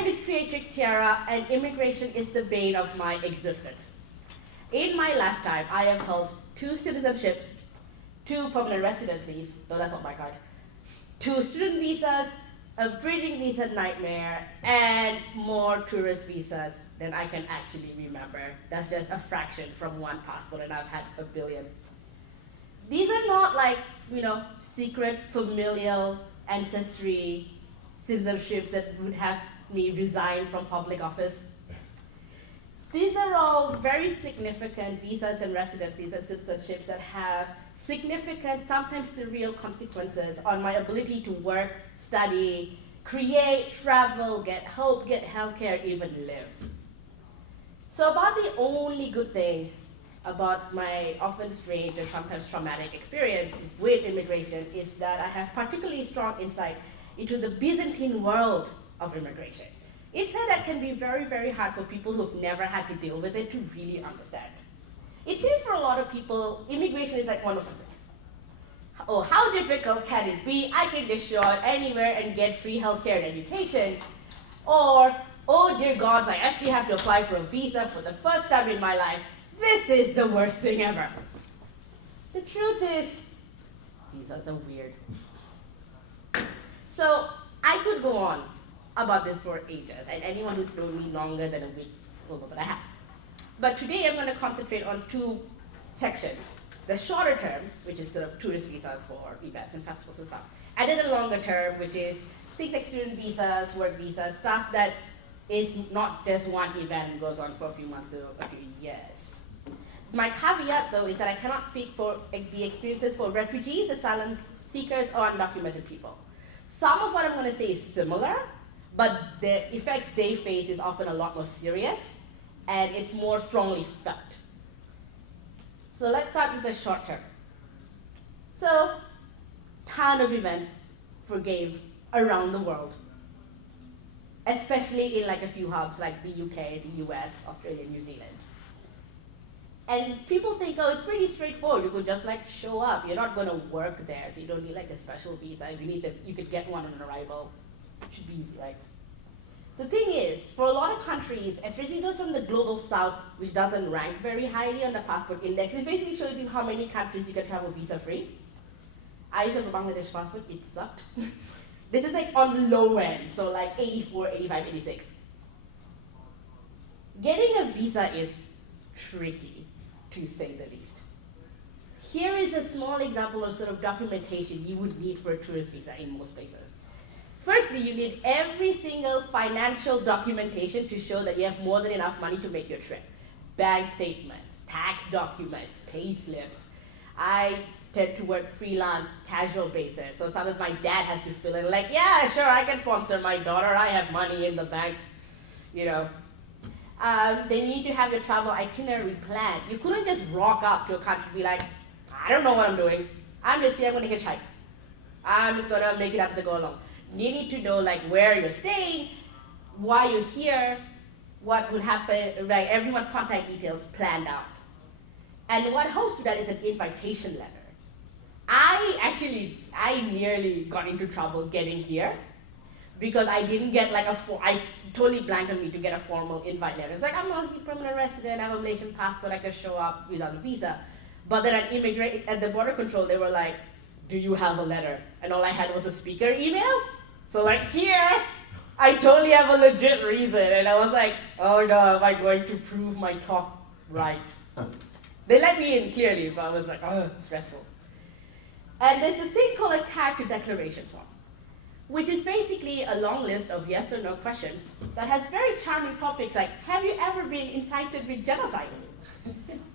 name is Creatrix Tiara, and immigration is the bane of my existence. In my lifetime, I have held 2 citizenships, 2 permanent residencies, no, that's not my card, 2 student visas, a bridging visa nightmare, and more tourist visas than I can actually remember. That's just a fraction from one passport, and I've had a billion. These are not like, secret familial ancestry citizenships that would have me resign from public office. These are all very significant visas and residencies and citizenships that have significant, sometimes surreal consequences on my ability to work, study, create, travel, get hope, get healthcare, even live. So about the only good thing about my often strange and sometimes traumatic experience with immigration is that I have particularly strong insight into the Byzantine world of immigration. It's said that can be very, very hard for people who've never had to deal with it to really understand. It seems for a lot of people, immigration is like one of the things. Oh, how difficult can it be? I can just show up anywhere and get free healthcare and education. Or, oh dear gods, I actually have to apply for a visa for the first time in my life. This is the worst thing ever. The truth is, visas are weird. So I could go on about this for ages, and anyone who's known me longer than a week will know that I have. But today I'm going to concentrate on 2 sections. The shorter term, which is sort of tourist visas for events and festivals and stuff, and then the longer term, which is things like student visas, work visas, stuff that is not just one event and goes on for a few months to a few years. My caveat, though, is that I cannot speak for the experiences for refugees, asylum seekers, or undocumented people. Some of what I'm going to say is similar, but the effects they face is often a lot more serious, and it's more strongly felt. So let's start with the short term. So, ton of events for games around the world, especially in like a few hubs like the UK, the US, Australia, New Zealand. And people think, oh, it's pretty straightforward. You could just like show up. You're not going to work there, so you don't need like a special visa. You could get one on arrival. It should be easy, right? The thing is, for a lot of countries, especially those from the global south, which doesn't rank very highly on the passport index, it basically shows you how many countries you can travel visa-free. I used to have a Bangladesh passport, it sucked. This is like on the low end, so like 84, 85, 86. Getting a visa is tricky, to say the least. Here is a small example of sort of documentation you would need for a tourist visa in most places. Firstly, you need every single financial documentation to show that you have more than enough money to make your trip. Bank statements, tax documents, pay slips. I tend to work freelance, casual basis, so sometimes my dad has to fill in like, yeah, sure, I can sponsor my daughter, I have money in the bank, Then you need to have your travel itinerary planned. You couldn't just rock up to a country and be like, I don't know what I'm doing. I'm just here, I'm going to hitchhike. I'm just going to make it up as I go along. You need to know like where you're staying, why you're here, what would happen, like everyone's contact details planned out. And what helps with that is an invitation letter. I nearly got into trouble getting here because I didn't get like I totally blanked on me to get a formal invite letter. It's like, I'm mostly permanent resident, I have a Malaysian passport, I can show up without a visa. But then at the border control, they were like, do you have a letter? And all I had was a speaker email. So like here, I totally have a legit reason. And I was like, oh no, am I going to prove my talk right? They let me in clearly, but I was like, oh, it's stressful. And there's this thing called a character declaration form, which is basically a long list of yes or no questions that has very charming topics like, have you ever been incited with genocide?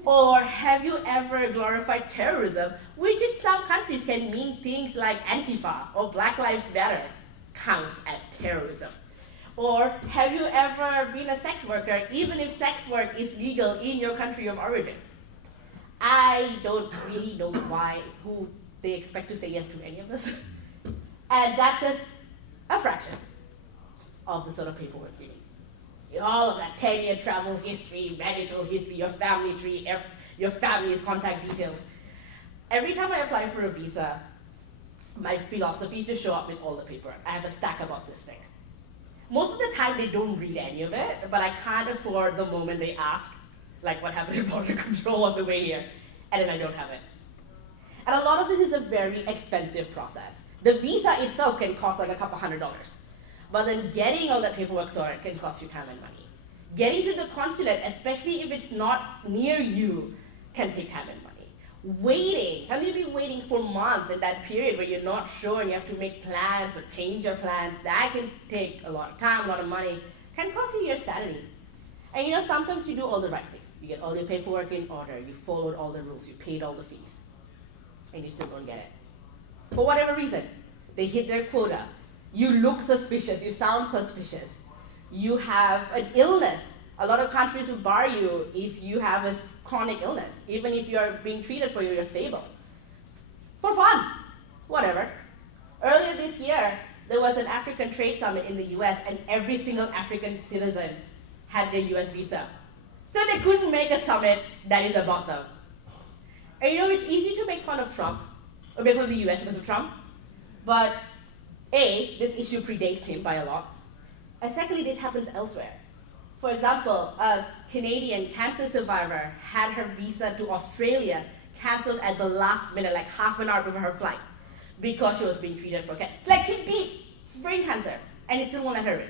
Or have you ever glorified terrorism, which in some countries can mean things like Antifa or Black Lives Matter counts as terrorism. Or have you ever been a sex worker, even if sex work is legal in your country of origin? I don't really know who they expect to say yes to any of this. And that's just a fraction of the sort of paperwork you need. All of that 10-year travel history, medical history, your family tree, your family's contact details. Every time I apply for a visa, my philosophy is to show up with all the paperwork. I have a stack about this thing. Most of the time they don't read any of it, but I can't afford the moment they ask, like what happened in border control on the way here, and then I don't have it. And a lot of this is a very expensive process. The visa itself can cost like a couple $100, but then getting all that paperwork sorted can cost you time and money. Getting to the consulate, especially if it's not near you, can take time and money. Waiting, suddenly you'll be waiting for months in that period where you're not sure and you have to make plans or change your plans. That can take a lot of time, a lot of money, can cost you your sanity. And sometimes you do all the right things. You get all your paperwork in order, you followed all the rules, you paid all the fees, and you still don't get it. For whatever reason, they hit their quota. You look suspicious, you sound suspicious. You have an illness. A lot of countries will bar you if you have a chronic illness, even if you're being treated for you're stable. For fun, whatever. Earlier this year, there was an African trade summit in the US, and every single African citizen had their US visa. So they couldn't make a summit that is about them. And it's easy to make fun of Trump, or make fun of the US because of Trump, but A, this issue predates him by a lot, and secondly, this happens elsewhere. For example, a Canadian cancer survivor had her visa to Australia canceled at the last minute, like half an hour before her flight, because she was being treated for cancer. Like she beat brain cancer, and it still won't let her in.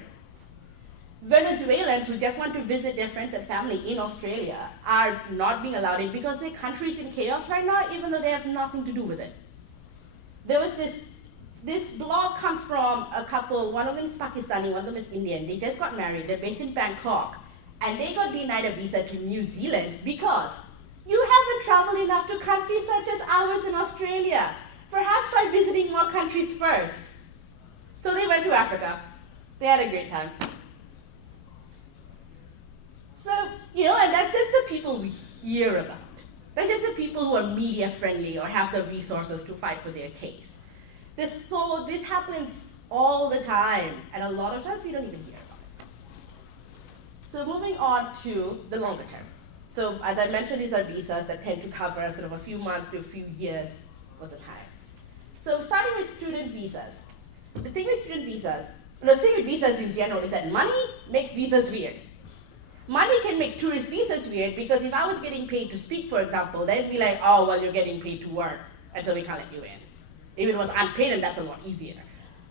Venezuelans who just want to visit their friends and family in Australia are not being allowed in because their country is in chaos right now, even though they have nothing to do with it. There was this blog comes from a couple, one of them is Pakistani, one of them is Indian. They just got married, they're based in Bangkok, and they got denied a visa to New Zealand because you haven't traveled enough to countries such as ours in Australia. Perhaps try visiting more countries first. So they went to Africa. They had a great time. So, and that's just the people we hear about. That's just the people who are media friendly or have the resources to fight for their case. This happens all the time, and a lot of times we don't even hear about it. So moving on to the longer term. So as I mentioned, these are visas that tend to cover sort of a few months to a few years worth of time. So starting with student visas. The thing with visas in general is that money makes visas weird. Money can make tourist visas weird because if I was getting paid to speak, for example, then it'd be like, oh, well, you're getting paid to work, and so we can't let you in. If it was unpaid, then that's a lot easier.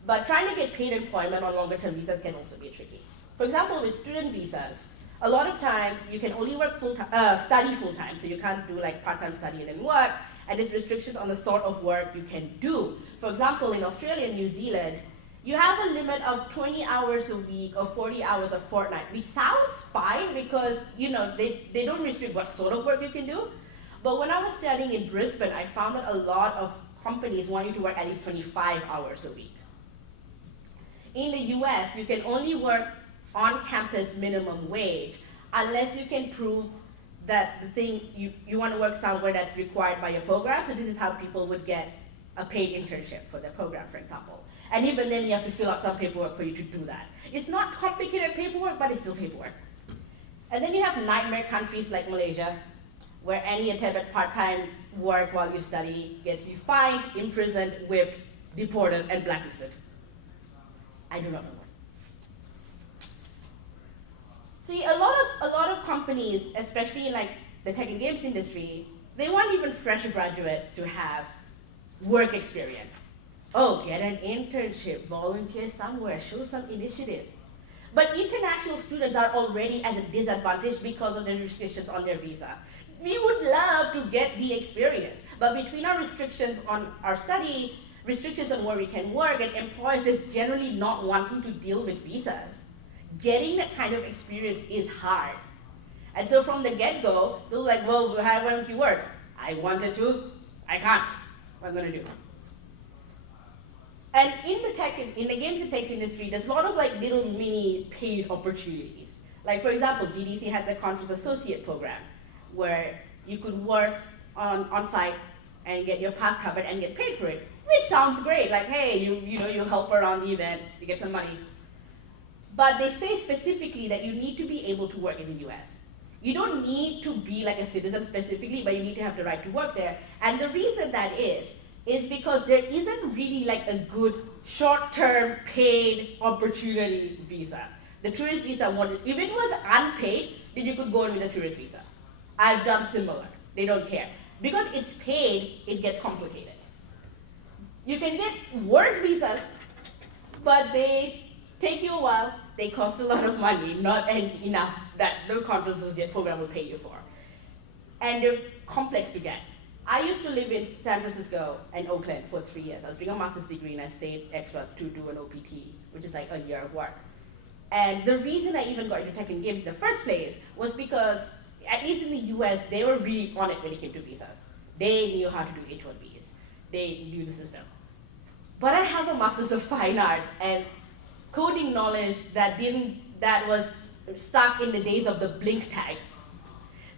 But trying to get paid employment on longer term visas can also be tricky. For example, with student visas, a lot of times you can only work study full-time, so you can't do like part-time study and then work, and there's restrictions on the sort of work you can do. For example, in Australia and New Zealand, you have a limit of 20 hours a week or 40 hours a fortnight, which sounds fine because they don't restrict what sort of work you can do. But when I was studying in Brisbane, I found that a lot of companies want you to work at least 25 hours a week. In the US, you can only work on-campus minimum wage unless you can prove that the thing you want to work somewhere that's required by your program. So this is how people would get a paid internship for their program, for example. And even then, you have to fill out some paperwork for you to do that. It's not complicated paperwork, but it's still paperwork. And then you have nightmare countries like Malaysia, where any attempt at part-time work while you study gets you fined, imprisoned, whipped, deported, and blacklisted. I do not know why. See, a lot of companies, especially in like the tech and games industry, they want even fresh graduates to have work experience. Oh, get an internship, volunteer somewhere, show some initiative. But international students are already at a disadvantage because of the restrictions on their visa. We would love to get the experience, but between our restrictions on our study, restrictions on where we can work, and employers is generally not wanting to deal with visas, getting that kind of experience is hard. And so from the get-go, they're like, well, why won't you work? I wanted to, I can't. What am I going to do? And in the games and tech industry, there's a lot of like little mini paid opportunities. Like for example, GDC has a conference associate program where you could work on site and get your pass covered and get paid for it, which sounds great. Like, hey, you help around the event, you get some money. But they say specifically that you need to be able to work in the US. You don't need to be like a citizen specifically, but you need to have the right to work there. And the reason that is is because there isn't really like a good short-term paid opportunity visa. The tourist visa wanted, if it was unpaid, then you could go in with a tourist visa. I've done similar. They don't care. Because it's paid, it gets complicated. You can get work visas, but they take you a while, they cost a lot of money, not enough that the conference associate program will pay you for. And they're complex to get. I used to live in San Francisco and Oakland for 3 years. I was doing a master's degree and I stayed extra to do an OPT, which is like a year of work. And the reason I even got into tech and games in the first place was because, at least in the US, they were really on it when it came to visas. They knew how to do H-1Bs. They knew the system. But I have a master's of fine arts and coding knowledge that was stuck in the days of the blink tag.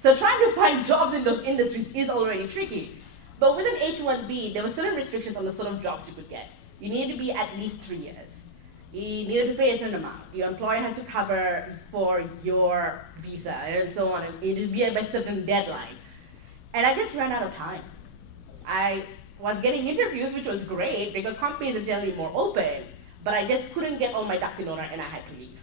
So trying to find jobs in those industries is already tricky. But with an H-1B, there were certain restrictions on the sort of jobs you could get. You needed to be at least 3 years. You needed to pay a certain amount. Your employer has to cover for your visa and so on. And it would be by a certain deadline. And I just ran out of time. I was getting interviews, which was great because companies are generally more open, but I just couldn't get all my ducks in order and I had to leave.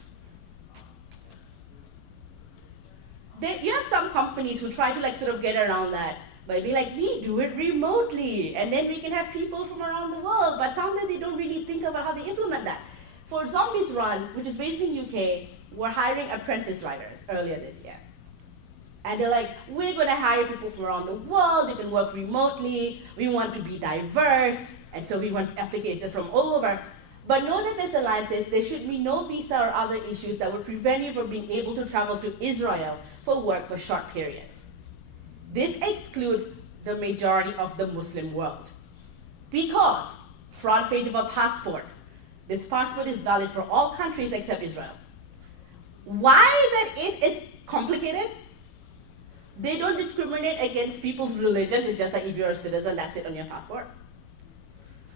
You have some companies who try to like sort of get around that by being like, we do it remotely, and then we can have people from around the world, but sometimes they don't really think about how they implement that. For Zombies Run, which is based in UK, we're hiring apprentice writers earlier this year. And they're like, we're going to hire people from around the world, you can work remotely, we want to be diverse, and so we want applications from all over. But know that this alliance says there should be no visa or other issues that would prevent you from being able to travel to Israel for work for short periods. This excludes the majority of the Muslim world. Because, front page of a passport, this passport is valid for all countries except Israel. Why that is complicated? They don't discriminate against people's religions, it's just like if you're a citizen, that's it on your passport.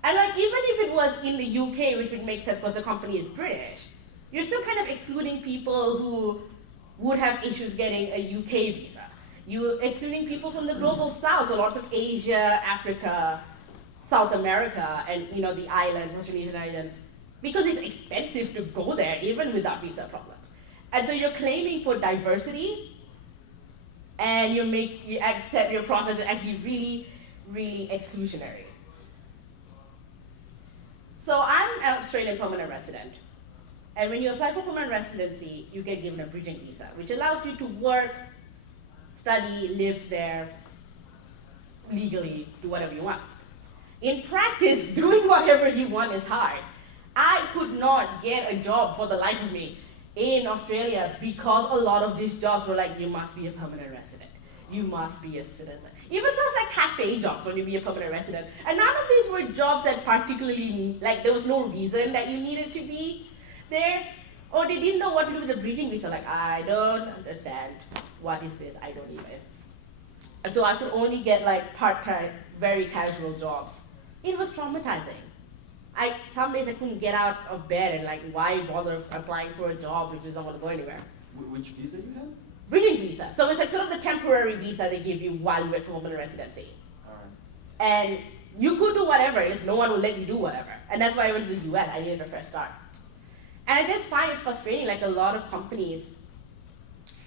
And like even if it was in the UK, which would make sense because the company is British, you're still kind of excluding people who would have issues getting a UK visa. You're excluding people from the global south, so lots of Asia, Africa, South America, and the islands, Australasian islands, because it's expensive to go there even without visa problems. And so you're claiming for diversity, and you accept your process is actually really, really exclusionary. So I'm an Australian permanent resident. And when you apply for permanent residency, you get given a bridging visa, which allows you to work, study, live there, legally, do whatever you want. In practice, doing whatever you want is hard. I could not get a job for the life of me in Australia because a lot of these jobs were like, you must be a permanent resident. You must be a citizen. Even stuff like cafe jobs when you be a permanent resident. And none of these were jobs that particularly, like there was no reason that you needed to be there. Or they didn't know what to do with the bridging visa. Like, I don't understand. What is this? I don't even. And so I could only get like part-time, very casual jobs. It was traumatizing. Some days I couldn't get out of bed and like, why bother applying for a job if you don't want to go anywhere? Which visa you have? Bridging visa. So it's like sort of the temporary visa they give you while you're at permanent residency. All right. And you could do whatever, it's no one will let you do whatever. And that's why I went to the US, I needed a fresh start. And I just find it frustrating, like a lot of companies,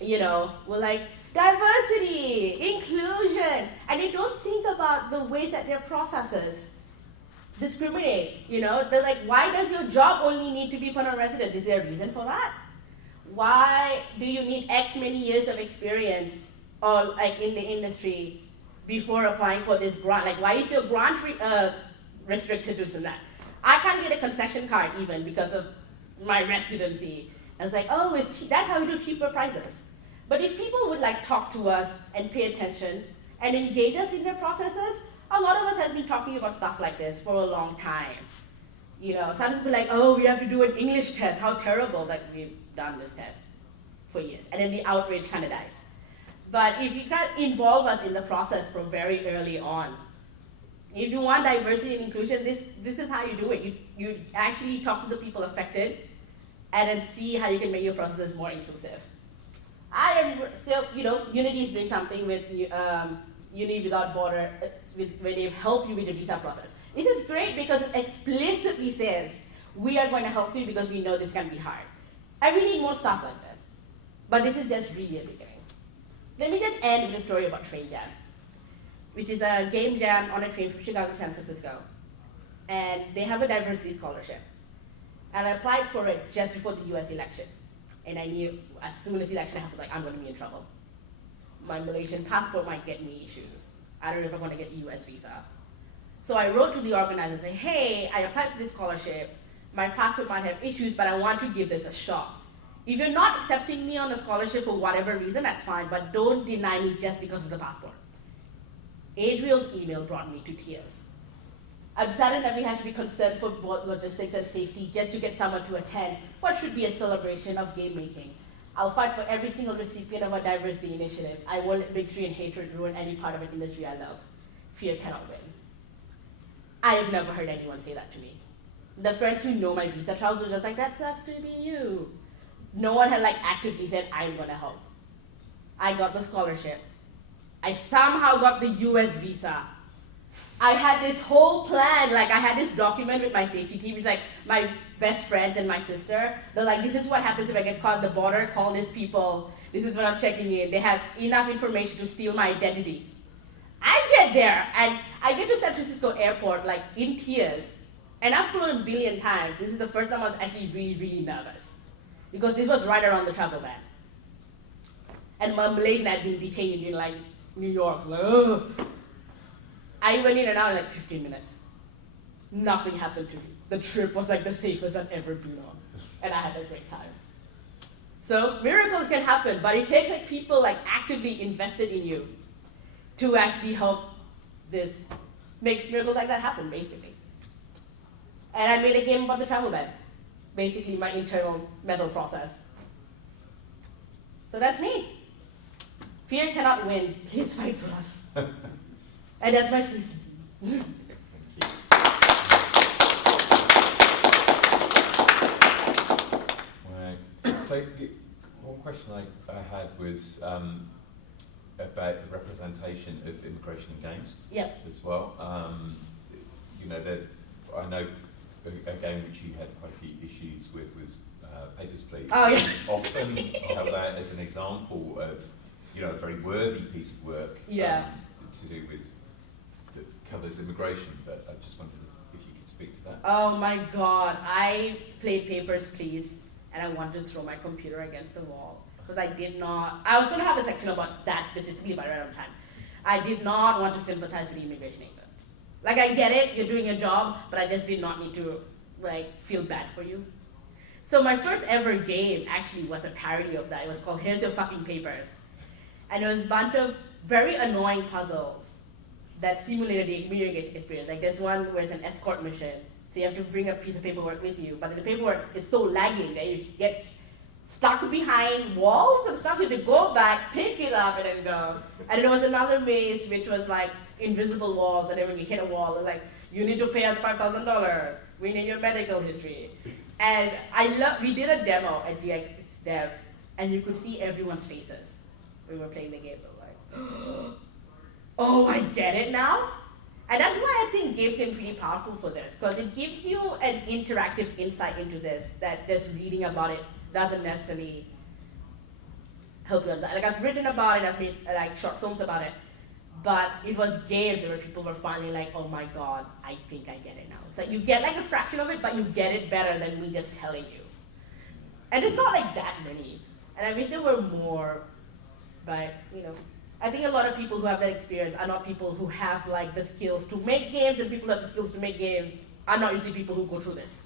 were like, diversity, inclusion, and they don't think about the ways that their processes discriminate, They're like, why does your job only need to be permanent residence? Is there a reason for that? Why do you need X many years of experience or like in the industry before applying for this grant? Like, why is your grant restricted to that? I can't get a concession card even because of my residency. And it's like, oh, it's cheap. That's how we do cheaper prices. But if people would like talk to us and pay attention and engage us in their processes, a lot of us have been talking about stuff like this for a long time. Sometimes be like, oh, we have to do an English test. How terrible that we've done this test for years. And then the outrage kind of dies. But if you can involve us in the process from very early on, if you want diversity and inclusion, this is how you do it. You actually talk to the people affected and then see how you can make your processes more inclusive. Unity is doing something with Unity Without Border, where they help you with the visa process. This is great because it explicitly says, we are going to help you because we know this can be hard. And we need more stuff like this. But this is just really a beginning. Let me just end with a story about Train Jam, which is a game jam on a train from Chicago to San Francisco. And they have a diversity scholarship. And I applied for it just before the US election. And I knew as soon as the election happened, like, I'm going to be in trouble. My Malaysian passport might get me issues. I don't know if I'm going to get a US visa. So I wrote to the organizer and said, hey, I applied for this scholarship. My passport might have issues, but I want to give this a shot. If you're not accepting me on a scholarship for whatever reason, that's fine, but don't deny me just because of the passport. Adriel's email brought me to tears. I'm saddened that we have to be concerned for both logistics and safety just to get someone to attend what should be a celebration of game making. I'll fight for every single recipient of our diversity initiatives. I won't let bigotry and hatred ruin any part of an industry I love. Fear cannot win. I have never heard anyone say that to me. The friends who know my visa trials were just like, that sucks to be you. No one had actively said, I'm gonna help. I got the scholarship. I somehow got the US visa. I had this whole plan, I had this document with my safety team, which my best friends and my sister. They're like, this is what happens if I get caught at the border, call these people, this is what I'm checking in. They have enough information to steal my identity. I get there, and I get to San Francisco airport, in tears. And I've flown a billion times. This is the first time I was actually really, really nervous. Because this was right around the travel ban. And my Malaysian had been detained in New York. Ugh. I went in and out in 15 minutes. Nothing happened to me. The trip was the safest I've ever been on. And I had a great time. So miracles can happen, but it takes people actively invested in you to actually help make miracles like that happen, basically. And I made a game about the travel ban. Basically my internal mental process. So that's me. Fear cannot win. Please fight for us. And that's my safety team. Right. So one question I had was about the representation of immigration in games. Yep. As well. That I know a game which you had quite a few issues with was Papers, Please. Oh, yeah. Often held out as an example of a very worthy piece of work. Yeah. To do with that covers immigration, but I just wondered if you could speak to that. Oh my God, I played Papers, Please, and I wanted to throw my computer against the wall because I was going to have a section about that specifically, but I ran out of time. I did not want to sympathize with the immigration England. I get it, you're doing your job, but I just did not need to feel bad for you. So my first ever game actually was a parody of that. It was called Here's Your Fucking Papers. And it was a bunch of very annoying puzzles that simulated the immigration experience. There's one where it's an escort mission, so you have to bring a piece of paperwork with you, but the paperwork is so lagging that you get stuck behind walls and stuff, so you have to go back, pick it up, and then go. And then there was another maze which was invisible walls, and then when you hit a wall, it's you need to pay us $5,000. We need your medical history. And we did a demo at GX Dev, and you could see everyone's faces when we were playing the game. They were like, oh, I get it now? And that's why I think games can be pretty powerful for this, because it gives you an interactive insight into this that just reading about it doesn't necessarily help you understand. I've written about it, I've made short films about it, but it was games where people were finally oh my God, I think I get it now. It's you get a fraction of it, but you get it better than me just telling you. And it's not that many. And I wish there were more, but I think a lot of people who have that experience are not people who have the skills to make games, and people who have the skills to make games are not usually people who go through this.